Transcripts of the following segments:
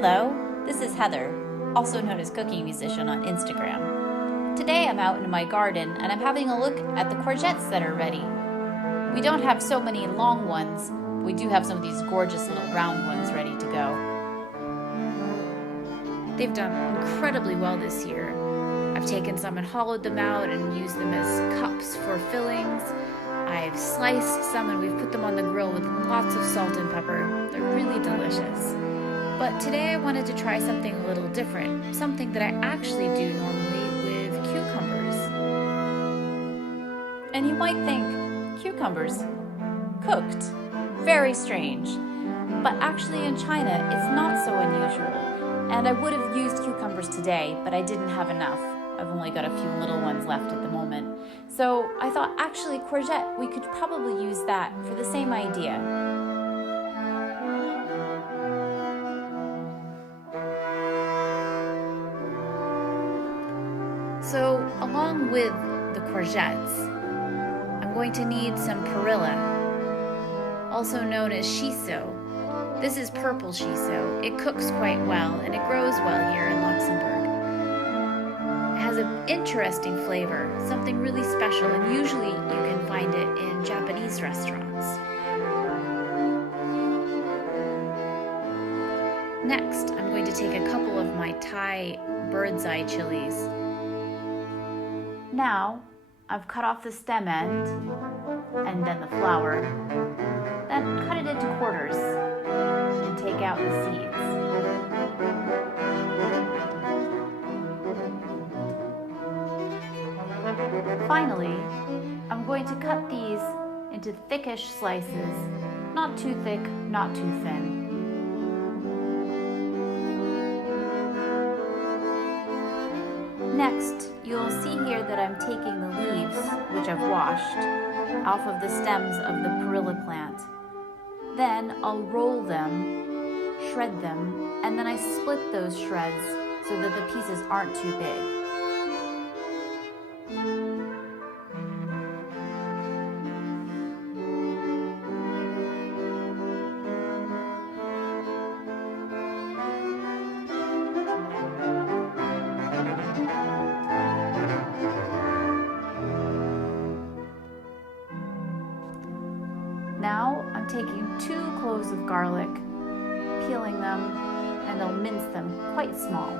Hello, this is Heather, also known as Cooking Musician on Instagram. Today I'm out in my garden and I'm having a look at the courgettes that are ready. We don't have so many long ones, but we do have some of these gorgeous little round ones ready to go. They've done incredibly well this year. I've taken some and hollowed them out and used them as cups for fillings. I've sliced some and we've put them on the grill with lots of salt and pepper. They're really delicious. But today I wanted to try something a little different, something that I actually do normally with cucumbers. And you might think, cucumbers, cooked, very strange. But actually in China, it's not so unusual. And I would have used cucumbers today, but I didn't have enough. I've only got a few little ones left at the moment. So I thought actually courgette, we could probably use that for the same idea. So along with the courgettes, I'm going to need some perilla, also known as shiso. This is purple shiso. It cooks quite well and it grows well here in Luxembourg. It has an interesting flavor, something really special, and usually you can find it in Japanese restaurants. Next, I'm going to take a couple of my Thai birdseye chilies. Now, I've cut off the stem end and then the flower, then cut it into quarters and take out the seeds. Finally, I'm going to cut these into thickish slices, not too thick, not too thin. Next, you'll see here that I'm taking the leaves, which I've washed, off of the stems of the perilla plant. Then I'll roll them, shred them, and then I split those shreds so that the pieces aren't too big. Now I'm taking 2 cloves of garlic, peeling them, and I'll mince them quite small.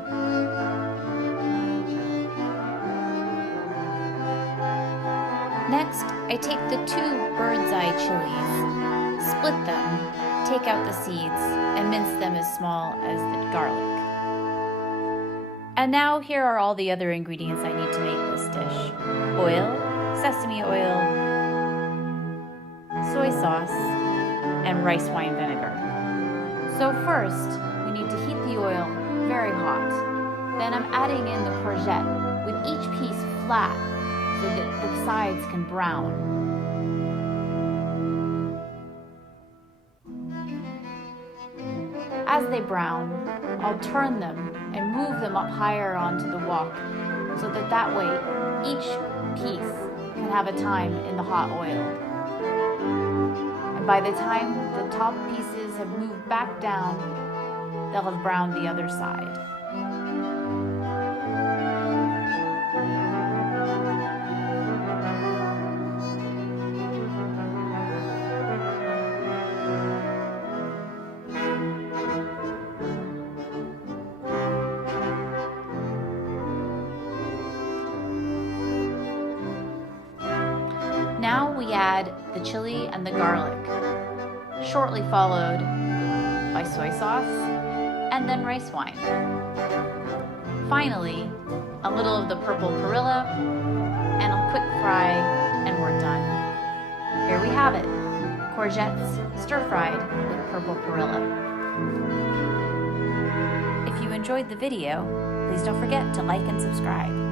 Next, I take the 2 birdseye chilies, split them, take out the seeds, and mince them as small as the garlic. And now here are all the other ingredients I need to make this dish. Oil, sesame oil, soy sauce, and rice wine vinegar. So first, we need to heat the oil very hot. Then I'm adding in the courgette with each piece flat so that the sides can brown. As they brown, I'll turn them and move them up higher onto the wok so that way each piece can have a time in the hot oil. By the time the top pieces have moved back down, they'll have browned the other side. Now we add the chili and the garlic, shortly followed by soy sauce and then rice wine. Finally, a little of the purple perilla and a quick fry and we're done. Here we have it, courgettes stir-fried with purple perilla. If you enjoyed the video, please don't forget to like and subscribe.